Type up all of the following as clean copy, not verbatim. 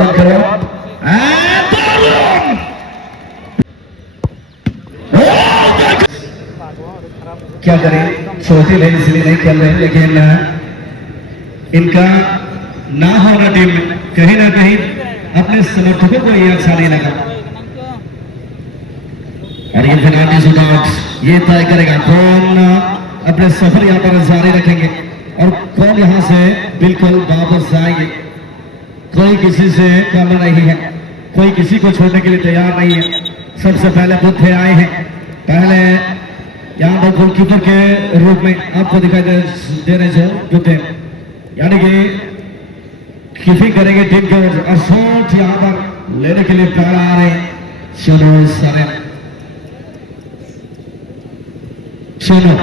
दारुण करो क्या करें छोटी है इसलिए नहीं खेल रहे लेकिन इनका ना होना टीम में कहीं ना कहीं अपने समर्थकों को ये अच्छा नहीं लगा और ये पेनाल्टी शूटआउट ये तय करेगा कौन अपने सफर यहाँ पर जारी रखेंगे और कौन यहाँ से बिल्कुल वापस जाएंगे। कोई किसी से कम नहीं है, कोई किसी को छोड़ने के लिए तैयार नहीं है। सबसे पहले बुद्धे आए हैं, पहले यहाँ पर गोलकीपर के रूप में आपको दिखाई दे रहे हैं बुद्धे, यानी कि कीपिंग करेंगे टीम के और शॉट यहाँ पर लेने के लिए पहले आ रहे हैं चलो सारे चलो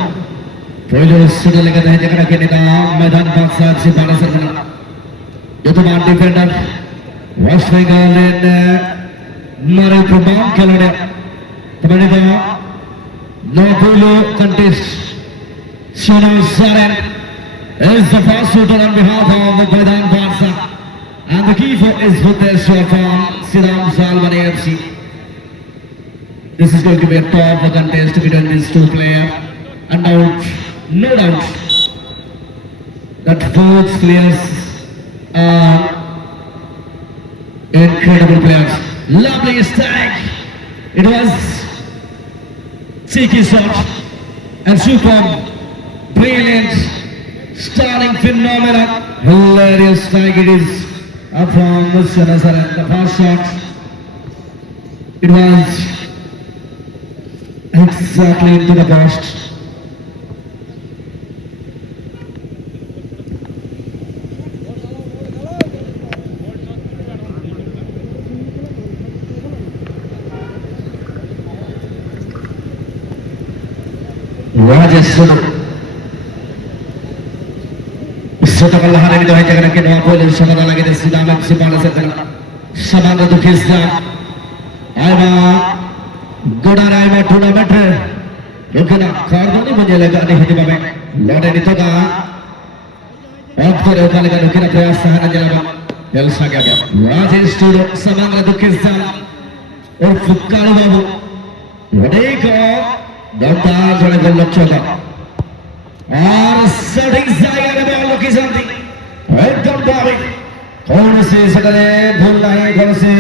पहले सुने लगे थे जगह के नेता मैदान पास साथ से पाना सरना जो तो मान डिफेंडर वेस्ट बंगाल ने मारे प्रमाण खेलने तो मैंने कहा Nobulu contest Shino Saren is the first shooter on behalf of the Baidan Barsa and the keeper is Bhutteshwar from Siddham Salvani FC. This is going to be a tough contest between these two players and no doubt that both players are incredible players. Lovely strike. It was cheeky shot and superb, brilliant, stunning, phenomenal, hilarious strike it is from Mr. Nazaran. The first shot, it was exactly into the post. Setelah hari itu hanya kerana kedua poin sama lagi dari Siddham FC pada setelah sama itu kisah Aima Godara Aima tournament Rukina Kardoni menjaga di hati bapak Lada itu kan waktu itu kali kan Rukina prayas sahana jalan Elsa gaya Rajesh Studio sama itu kisah और फुक्काली बाबू देखो दौड़ता जोड़े गोल लक्ष्य और सटिंग जाएगा ball location थी एकदम बारीक कौन से सकले भूल रहे कौन से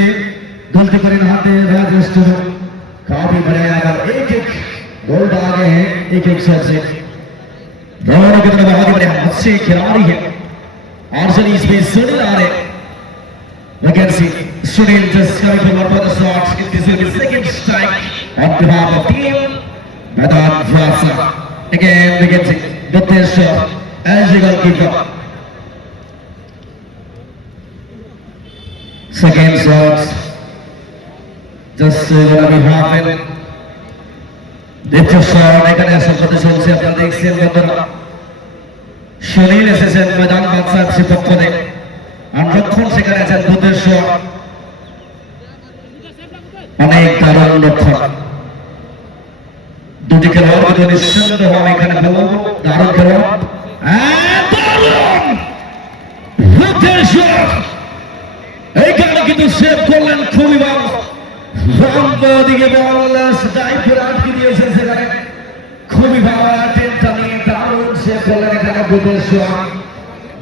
गलती करें हाथे राजेश काफी बढ़िया पर एक गोल डाल गए हैं एक शॉट से दोनों की तरफ बहुत बढ़िया अच्छे खिलाड़ी है आर्सेनल इसमें सुनील आ रहे we can see Sunil just coming from for the shots. This will be second strike on behalf of team Baidan Barsa. Again we can see Bhutteshwar as the goalkeeper. Second shot just gonna be happen. Bhutteshwar এখানে সম্পূর্ণ চলছে আপনারা দেখছেন বন্ধুরা সুনীল এসেছেন मैदान बादशाह से পক্ষ থেকে রক্ষণ সেখানে আছেন Bhutteshwar অনেক দারুণ রক্ষণ দুটি খেলোয়াড় কিন্তু নিঃসন্দেহ হবে এখানে দারুণ খেলোয়াড় Bhutteshwar এইখানে কিন্তু সেভ করলেন খুবই ভালো দিকে বল স্ট্রাইক করে আটকে দিয়েছেন সেখানে খুবই ভালো টেনটা নিয়ে দারুণ সেভ করলেন এখানে Bhutteshwar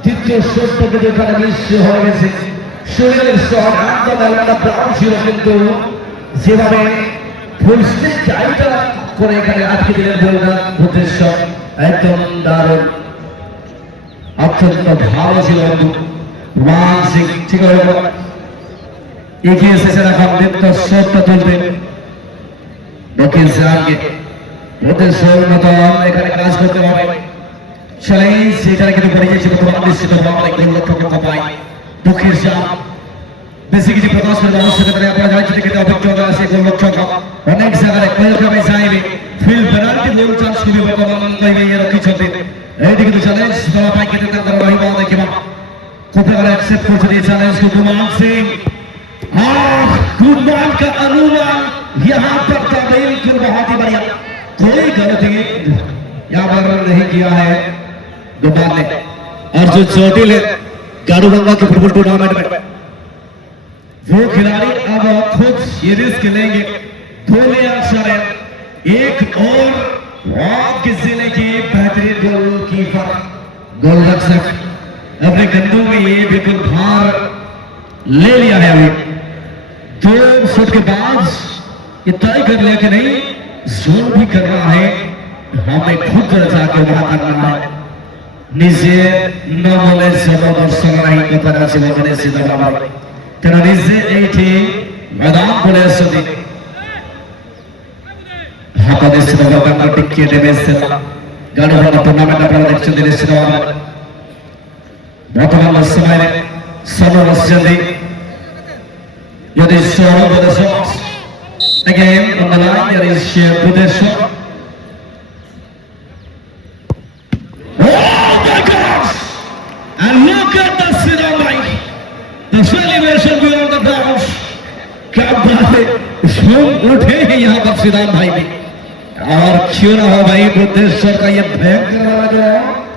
দ্বিতীয় শটটা যেখানে মিস হয়ে গেছে শরীরের শট একদম আলাদা ব্রাউন ছিল কিন্তু যেভাবে ফুল স্টিক টাইটা করে এখানে আটকে দিলেন বলটা Bhutteshwar একদম দারুণ অত্যন্ত ভালো ছিল মানসিক ঠিক হয়ে এগিয়ে এসেছেন এখন দ্বিতীয় শটটা তুলবেন দক্ষিণ সামনে Bhutteshwar মতো এখানে কাজ করতে হবে চ্যালেঞ্জ সেটা কিন্তু করে গেছে বর্তমান নিশ্চিত ভাবে গোল লক্ষ্যকে কপায় দুঃখের সাথ বেশি কিছু প্রকাশ করার আবশ্যকতা নেই আপনারা জানেন যে অভিজ্ঞতা আছে গোল লক্ষ্য অনেক জায়গায় কলকাতায় যাইবে ফিল পেনাল্টি গোল চান্স খুবই বর্তমান কইবে এর রক্ষিছতে এইদিকে তো চ্যালেঞ্জ দলা পাই কেটে তার রহিমা দেখিবা কোপেগার অ্যাকসেপ্ট করছে এই চ্যালেঞ্জ को गुमान सिंह और गुमान का अनुमान यहां पर तबदील कर बहुत ही बढ़िया कोई गलती यहां पर नहीं किया है गुमान ने और जो चोटिल है गाड़ूगंगा के फुटबॉल टूर्नामेंट में वो खिलाड़ी अब खुद ये रिस्क लेंगे। गोले अक्षर एक और आपके जिले के बेहतरीन गोलकीपर गोलरक्षक अपने कंधों में ये बिल्कुल भार ले लिया है। अभी 2 शॉट के बाद ये तय कर लिया कि नहीं जोर भी करना है, हमें खुद जाके वहां करना है। निजे न बोले जवाब और सराही को तरह से बोले सीधा जवाब तेरा निजे एठी मैदान बोले सदी हाथ से जवाब का टिक्की देवे से गाड़ो वाला टूर्नामेंट अपना देखते दिले से जवाब वर्तमान समय में सर्वस्यदी यदि सोनो बोले again on the line there is Buddha. And look at the Sidamai, the celebration beyond the grounds. क्या बात है, झूम उठे हैं यहाँ पर सिदाम भाई भी। और क्यों ना हो भाई बुद्धेश्वर का ये भयंकर वाला जो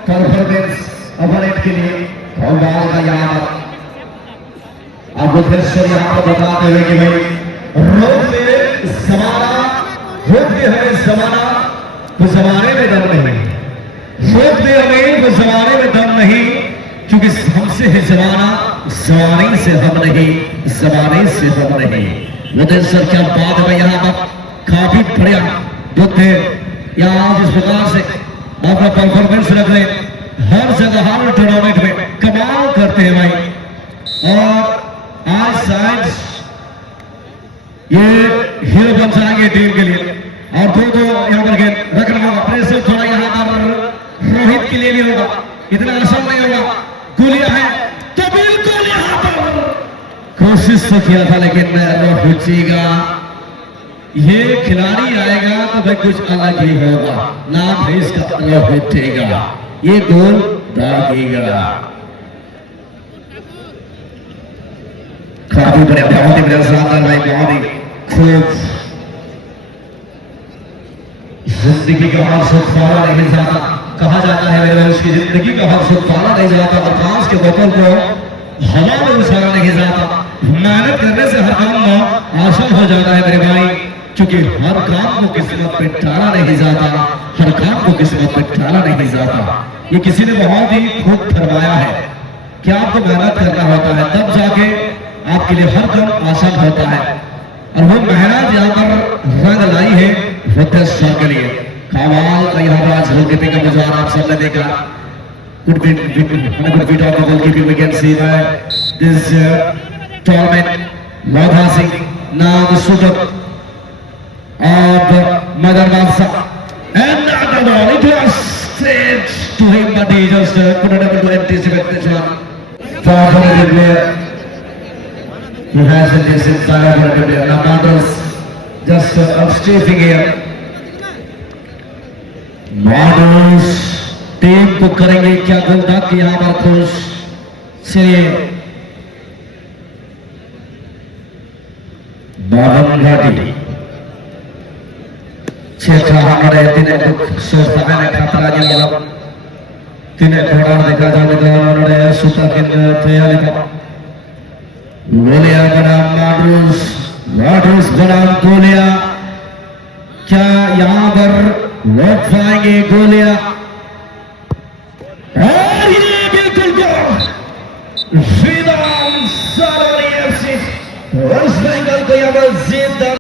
परफॉर्मेंस अपोनेंट के लिए कमाल का यहाँ पर। अब बुद्धेश्वर यहाँ पर बताते हुए कि भाई रोक दे जमाना, रोक दे हमें जमाना, वो जमाने में दम नहीं, रोक दे हमें वो जमाने में दम नहीं, क्योंकि हमसे है जमाना, जमाने से हम नहीं, जमाने से हम नहीं। बुद्धेश्वर क्या बात है यहाँ पर, काफी बढ़िया बुद्ध यहाँ जिस प्रकार से अपना परफॉर्मेंस रख रहे हर जगह हर टूर्नामेंट में कमाल करते हैं भाई। और आज शायद ये हीरो बन जाएंगे टीम के लिए। और दो यहाँ पर गेंद रखना होगा, प्रेशर थोड़ा यहाँ पर रोहित के लिए भी होगा, इतना आसान नहीं होगा। गोलियां है तो बिल्कुल यहाँ पर कोशिश तो किया था लेकिन रोहित जी का ये खिलाड़ी आएगा तो भाई कुछ अलग ही होगा, नाम है इसका रोहित जी का, ये गोल दागेगा। काफी बढ़िया, बहुत ही बढ़िया शानदार भाई, बहुत ही खूब। जिंदगी का हर सुख पाला नहीं जाता, कहा जाता है मेरे उसकी जिंदगी का हर सुख पाला नहीं जाता, प्रकाश के बोतल को हवा में उछाला नहीं जाता। मेहनत करने से हर काम आसान हो जाता है मेरे भाई, क्योंकि हर काम को किस्मत पे टाला नहीं जाता, हर काम को किस्मत पे टाला नहीं जाता। ये किसी ने बहुत ही खूब फरमाया है कि आपको मेहनत करना होता है, तब जाके आपके लिए हर काम आसान होता है। और वो मेहनत यहाँ पर रंग लाई है बुद्धेश्वर के लिए। कमाल का यहाँ पर आज गोलकीपिंग का मुजाहरा आप सबने देखा। Good bit of the goalkeeping we can see that this tournament. Lodha Singh now the shooter of Madan Bansa, and the ball it was straight to him, but he just couldn't able to anticipate this one. Far from the player, he has a decent side of the player. Namandos just upstrafing here. Namandos team को करेंगे क्या गोलदार की यहाँ पर खुश। चलिए बावन घाटी क्षेत्र हमारे तीन सोचता मैंने खतरा दिया तीन घोड़ा देखा जाने का उन्होंने सुता के तैयार लिखा गोलियां बनाम माड्रूस बनाम गोलियां, क्या यहाँ पर लौट पाएंगे गोलियां? और ये बिल्कुल गोल वेस्ट बंगाल को